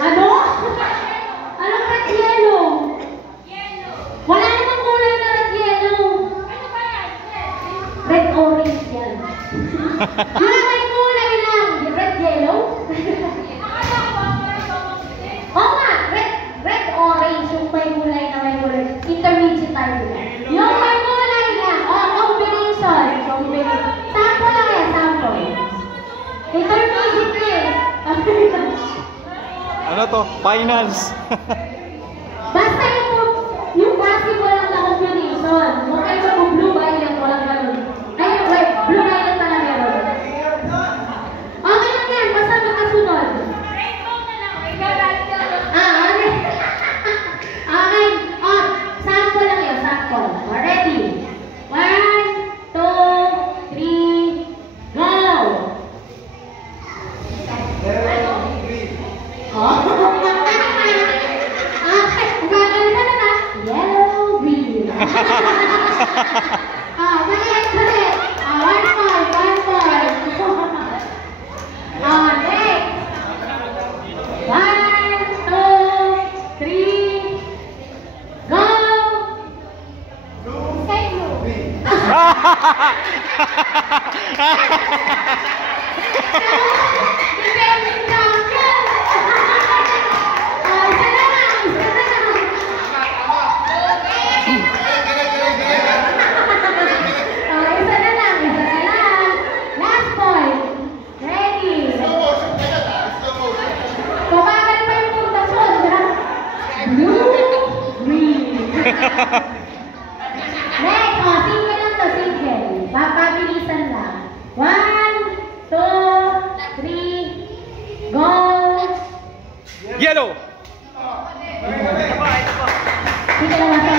Ano? Anong red yellow? Wala namang kulay na red yellow. Ano ba yan? Red orange yan. Yung may kulay lang. Red yellow? Oo nga, red orange. Yung may kulay na may kulay. Intermediate tayo na. Yung may kulay na. Oh, combination. Sample lang yan, sample. Intermediate eh. Ano to? Finals. Basta yung possible lang na combination. Huwag kayo mag-blue violet, walang ganun. Ay, wait, blue violet pala meron. Okay lang yan, basta makasunod. Okay. Okay, oh, sample lang yun, sample. Ready? 1, 2, 3, go! Oh. Yellow, green. Maliit. 1 point. Next. 1, 2, 3, go! Say Next, single lang to, single. Papabilisan lang. 1, 2, 3, go! Yellow. Sige lang.